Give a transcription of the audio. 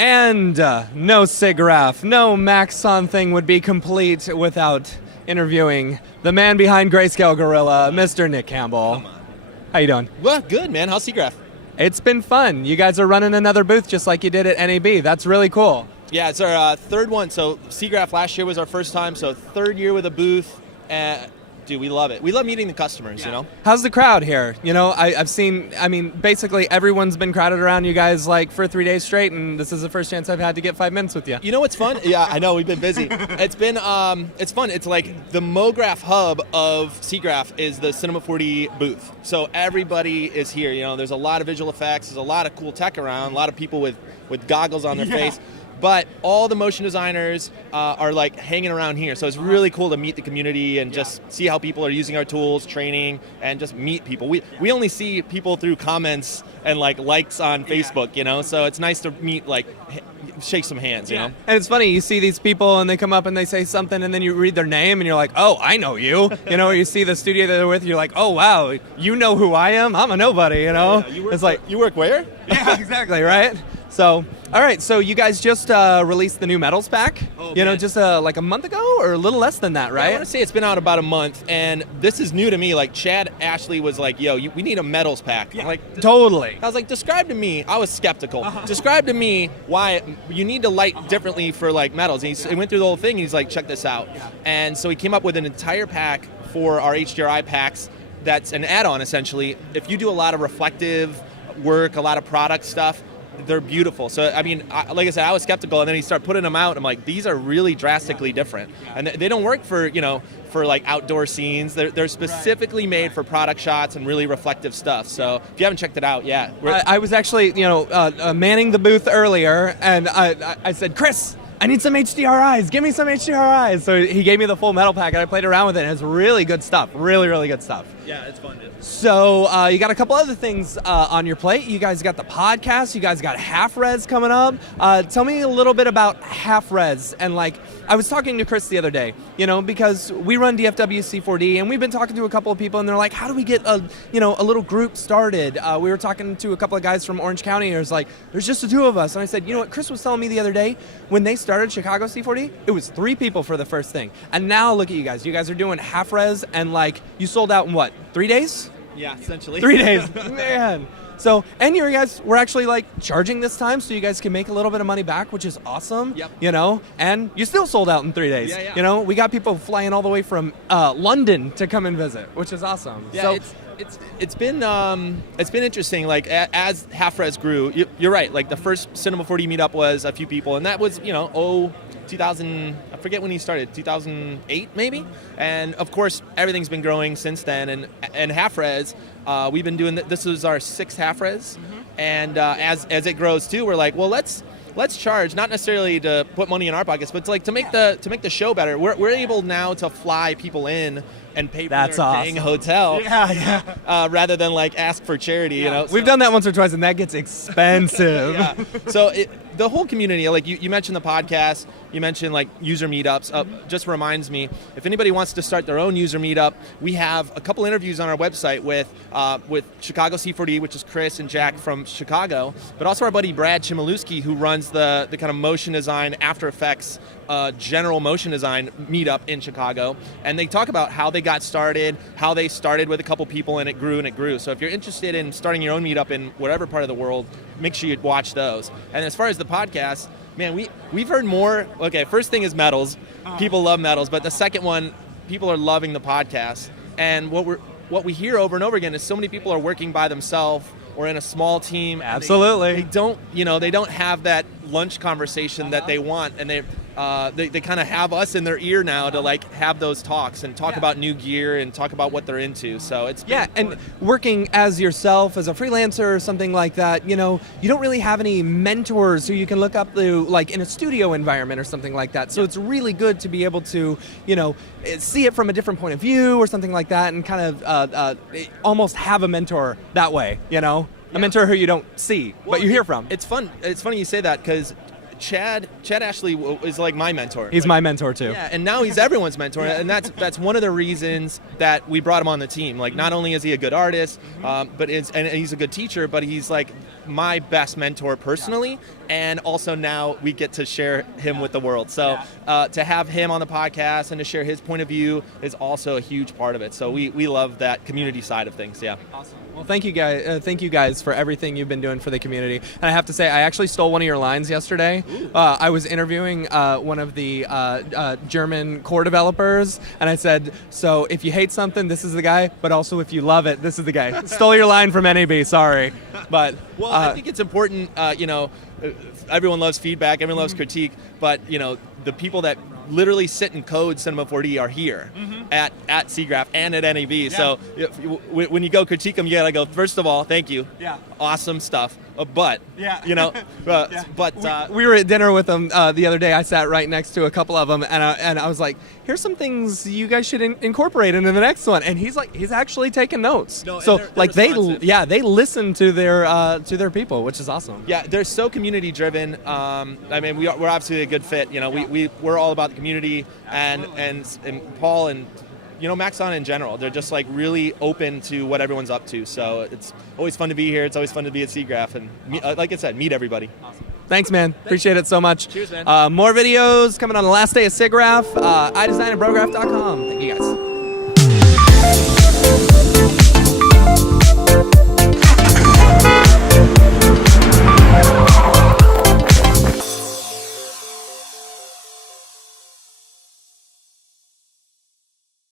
And no Siggraph, no Maxon thing would be complete without interviewing the man behind Grayscale Gorilla, Mr. Nick Campbell. Come on. How you doing? Well, good, man. How's Siggraph? It's been fun. You guys are running another booth just like you did at NAB. That's really cool. Yeah, it's our third one. So Siggraph last year was our first time, so third year with a booth. Dude, we love it. We love meeting the customers, you know? How's the crowd here? You know, I've seen, basically everyone's been crowded around you guys like for 3 days straight, and this is the first chance I've had to get 5 minutes with you. You know what's fun? Yeah, I know, we've been busy. It's been, it's fun. It's like the MoGraph hub of Siggraph is the Cinema 4D booth. So everybody is here, you know, there's a lot of visual effects, there's a lot of cool tech around, a lot of people with goggles on their face. But all the motion designers are like hanging around here. So it's really cool to meet the community and just see how people are using our tools, training, and just meet people. We only see people through comments and like likes on Facebook, you know? So it's nice to meet, like, shake some hands, you know? And it's funny, you see these people and they come up and they say something and then you read their name and you're like, oh, I know you. You know, or you see the studio that they're with, you're like, oh, wow, you know who I am? I'm a nobody, you know? Yeah, you work where? Yeah, exactly, right? So, all right, so you guys just released the new Metals pack, just like a month ago or a little less than that, right? I want to say it's been out about a month, and this is new to me. Like, Chad Ashley was like, yo, we need a Metals pack. Yeah, like, totally. I was like, describe to me, I was skeptical. Describe to me why you need to light differently for like metals. And he went through the whole thing, and he's like, check this out. Yeah. And so he came up with an entire pack for our HDRI packs that's an add-on, essentially. If you do a lot of reflective work, a lot of product stuff, they're beautiful. So, I mean, like I said, I was skeptical, and then he started putting them out. I'm like, these are really drastically different. And they don't work for, you know, for like outdoor scenes. They're specifically made for product shots and really reflective stuff. So if you haven't checked it out, yeah. I was actually, manning the booth earlier, and I said, Chris, I need some HDRIs. Give me some HDRIs. So he gave me the full metal pack, and I played around with it, and it's really good stuff. Really, really good stuff. Yeah, it's fun, dude. So you got a couple other things on your plate. You guys got the podcast. You guys got Half Res coming up. Tell me a little bit about Half Res. And like, I was talking to Chris the other day, because we run DFW C4D, and we've been talking to a couple of people, and they're like, how do we get a little group started? We were talking to a couple of guys from Orange County, and it was like, there's just the two of us. And I said, you know what Chris was telling me the other day? When they started Chicago C4D, it was 3 people for the first thing. And now look at you guys. You guys are doing Half Res, and like, you sold out in what, 3 days? Yeah, essentially. 3 days, man. So, and you guys were actually like charging this time, so you guys can make a little bit of money back, which is awesome. Yep. And you still sold out in 3 days. Yeah. We got people flying all the way from London to come and visit, which is awesome. Yeah, so, it's been interesting. Like, as Half Res grew, you're right. Like, the first Cinema 4D meetup was a few people, and that was 2000. I forget when he started. 2008 maybe. And of course, everything's been growing since then. And Half Res, we've been doing this is our 6th Half Res, and as it grows too, we're like, well, let's charge, not necessarily to put money in our pockets, but to make the show better. We're able now to fly people in and pay for their paying hotel, rather than like ask for charity. So, we've done that once or twice, and that gets expensive. So the whole community, like you mentioned the podcast, you mentioned like user meetups. Just reminds me, if anybody wants to start their own user meetup, we have a couple interviews on our website with Chicago C4D, which is Chris and Jack from Chicago, but also our buddy Brad Chmielewski, who runs the kind of motion design, After Effects, general motion design meetup in Chicago. And they talk about how they got started, how they started with a couple people, and it grew and it grew. So if you're interested in starting your own meetup in whatever part of the world, make sure you watch those. And as far as the podcast, man, we've heard more. Okay, first thing is metals. People love metals, but the second one, people are loving the podcast. And what we hear over and over again is so many people are working by themselves or in a small team. Absolutely. They don't have that lunch conversation that they want, and they kind of have us in their ear now to like have those talks and talk about new gear and talk about what they're into. So it's and working as yourself as a freelancer or something like that, you don't really have any mentors who you can look up to, like in a studio environment or something like that. So it's really good to be able to see it from a different point of view or something like that, and kind of almost have a mentor that way. A mentor who you don't see, but you hear from. It's fun. It's funny you say that, because Chad Ashley is like my mentor. He's my mentor too. Yeah, and now he's everyone's mentor, and that's one of the reasons that we brought him on the team. Like, not only is he a good artist, but he's a good teacher, but he's like my best mentor personally, and also now we get to share him with the world. So to have him on the podcast and to share his point of view is also a huge part of it. So we love that community side of things. Yeah. Awesome. Well, thank you guys. Thank you guys for everything you've been doing for the community. And I have to say, I actually stole one of your lines yesterday. I was interviewing one of the German core developers, and I said, "So if you hate something, this is the guy. But also if you love it, this is the guy." Stole your line from NAB. Sorry, but well, I think it's important. Everyone loves feedback. Everyone loves critique. But the people that literally sit and code Cinema 4D are here at Siggraph and at NAB. Yeah. So when you go critique them, you gotta go, first of all, thank you. Yeah. Awesome stuff. But we were at dinner with them the other day. I sat right next to a couple of them, and I was like, "Here's some things you guys should incorporate into the next one." And he's actually taking notes. No, so they're they listen to their people, which is awesome. Yeah, they're so community driven. We're obviously a good fit. We're all about the community, and Paul and Maxon in general, they're just like really open to what everyone's up to. So it's always fun to be here. It's always fun to be at Siggraph, and like I said, meet everybody. Awesome. Thanks, man. Appreciate it so much. Cheers, man. More videos coming on the last day of Siggraph. iDesignandBroGraph.com. Thank you guys.